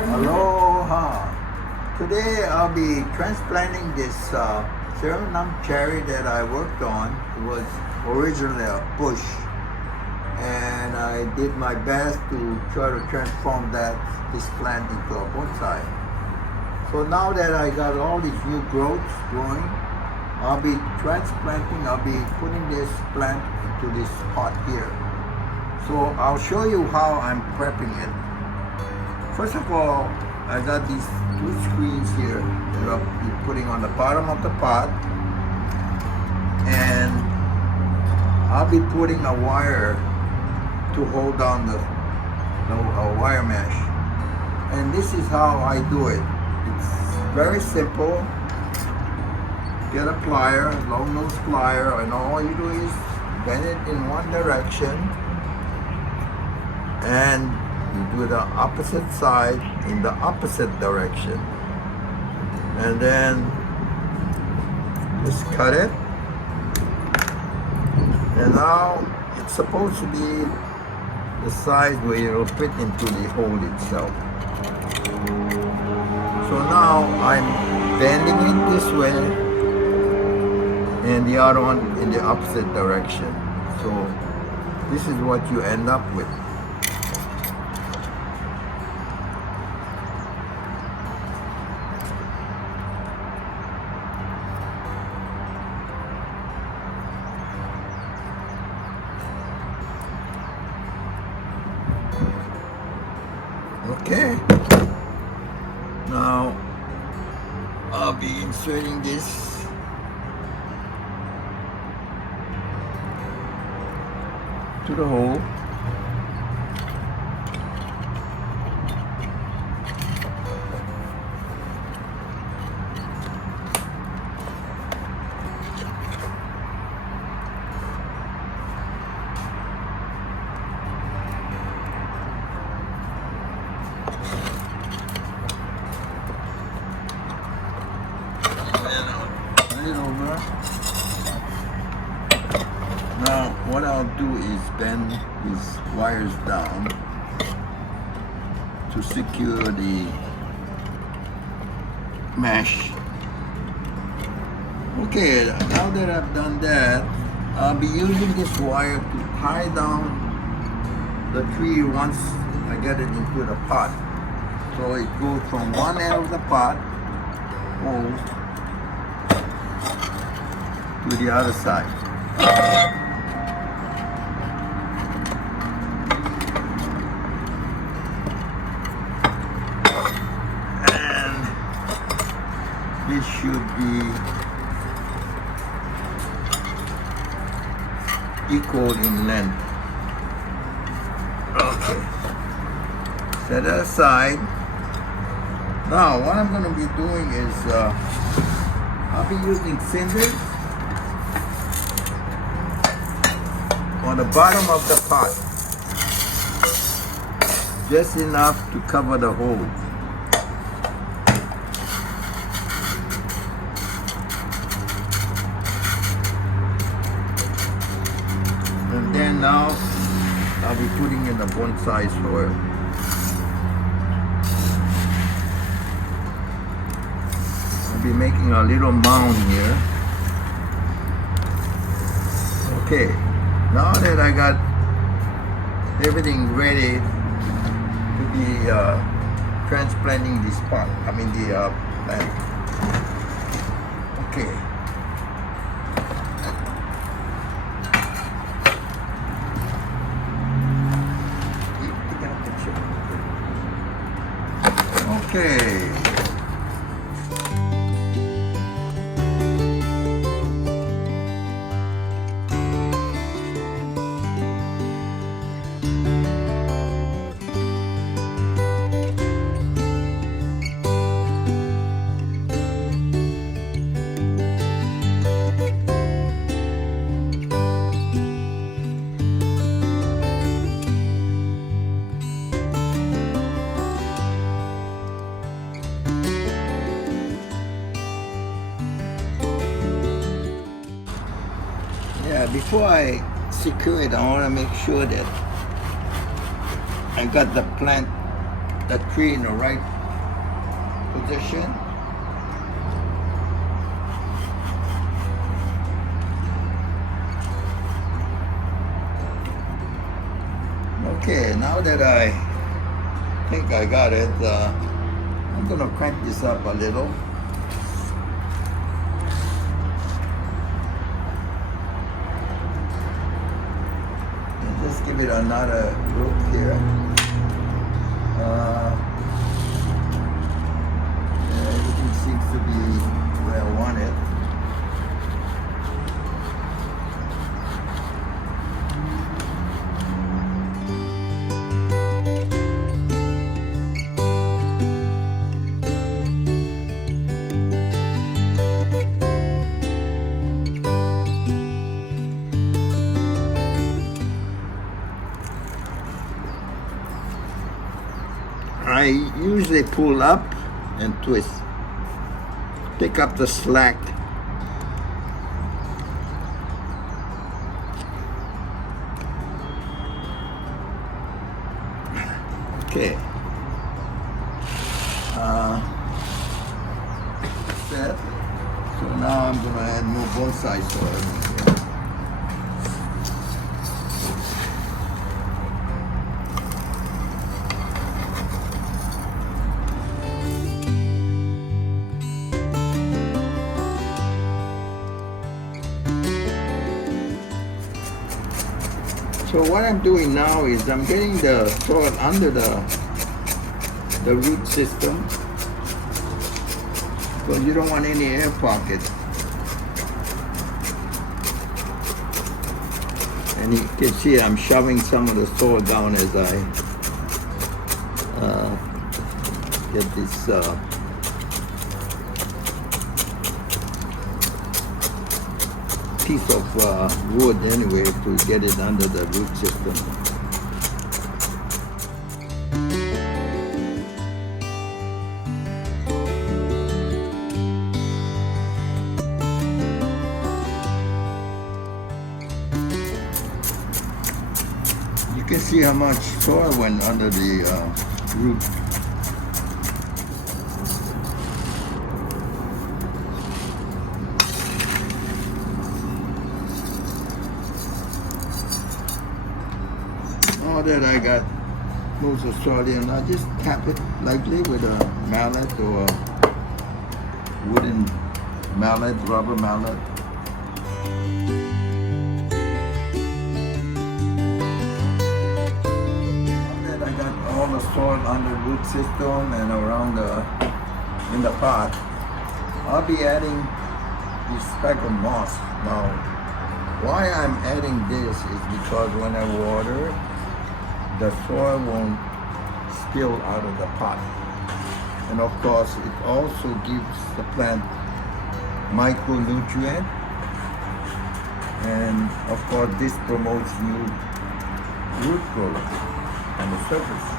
Aloha! Today I'll be transplanting this Surinam cherry that I worked on. It was originally a bush, and I did my best to try to transform this plant into a bonsai. So now that I got all these new growths growing, I'll be transplanting, I'll be putting this plant into this pot here. So I'll show you how I'm prepping it. First of all, I got these two screens here that I'll be putting on the bottom of the pot, and I'll be putting a wire to hold down the wire mesh. And this is how I do it. It's very simple. Get a plier, long nose plier, and all you do is bend it in one direction, and you do the opposite side in the opposite direction, and then just cut it. And now it's supposed to be the size where it will fit into the hole itself. So now I'm bending it this way and the other one in the opposite direction. So this is what you end up with. Okay, now I'll be inserting this to the hole. It over. Now what I'll do is bend these wires down to secure the mesh. Okay, now that I've done that, I'll be using this wire to tie down the tree once I get it into the pot. So it goes from one end of the pot hole to the other side. And this should be equal in length. Okay, set it aside. Now what I'm going to be doing is I'll be using cinders on the bottom of the pot, just enough to cover the hole. And then now I'll be putting in the bonsai soil. I'll be making a little mound here. Okay. Now that I got everything ready to be transplanting this pot, the plant. Okay. Okay. Before I secure it, I want to make sure that I got the plant the tree in the right position. Okay, now that I think I got it, I'm gonna crank this up a little. And just give it another look here. Yeah, everything seems to be where I want it. I usually pull up and twist, pick up the slack. Okay. Set. So now I'm going to add more bonsai soil. So what I'm doing now is I'm getting the soil under the root system, because you don't want any air pockets. And you can see I'm shoving some of the soil down as I get this piece of wood anyway to get it under the root system. You can see how much soil went under the root. Now that I got most of the soil in, I just tap it lightly with a mallet or a wooden mallet, rubber mallet. Now that I got all the soil under the root system and around in the pot, I'll be adding this speck of moss. Now, why I'm adding this is because when I water, the soil won't spill out of the pot. And of course, it also gives the plant micronutrient. And of course, this promotes new root growth on the surface.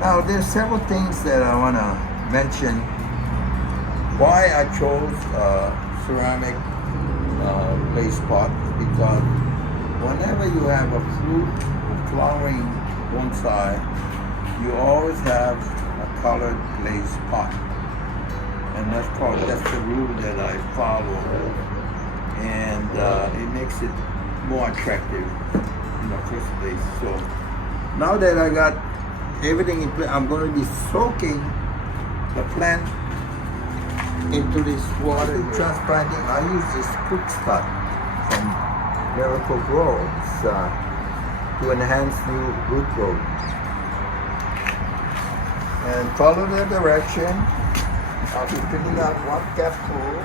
Now, there's several things that I want to mention why I chose ceramic glaze pot, because whenever you have a fruit or flowering bonsai, you always have a colored glaze pot, and that's the rule that I follow, and it makes it more attractive in the first place. So now that I got everything in place, I'm going to be soaking the plant into this water. Transplanting, I use this quick start from Miracle Grow to enhance new root growth. And follow the direction. I'll be filling up 1 capsule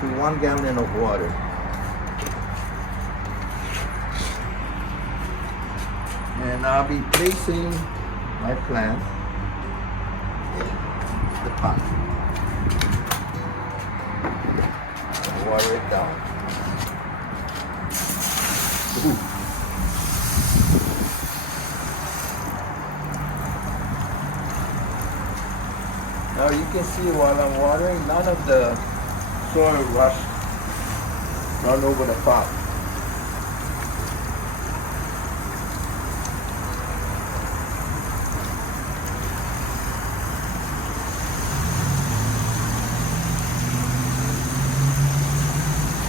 to 1 gallon of water. And I'll be placing my plant in the pot. Water it down. Ooh. can see while I'm watering, none of the soil run over the pot.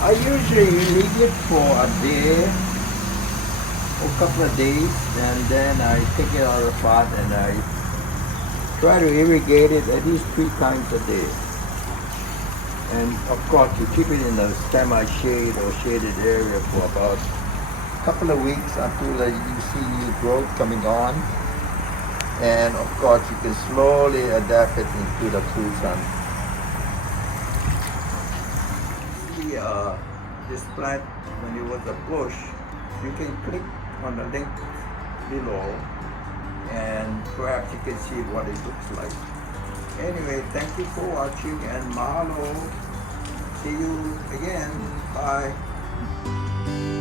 I usually leave it for a day or a couple of days, and then I take it out of the pot and I try to irrigate it at least 3 times a day. And of course, you keep it in the semi-shade or shaded area for about a couple of weeks until you see new growth coming on. And of course, you can slowly adapt it into the full sun. See, this plant, when it was a bush, you can click on the link below and perhaps you can see what it looks like. Anyway, thank you for watching and mahalo. See you again. Bye.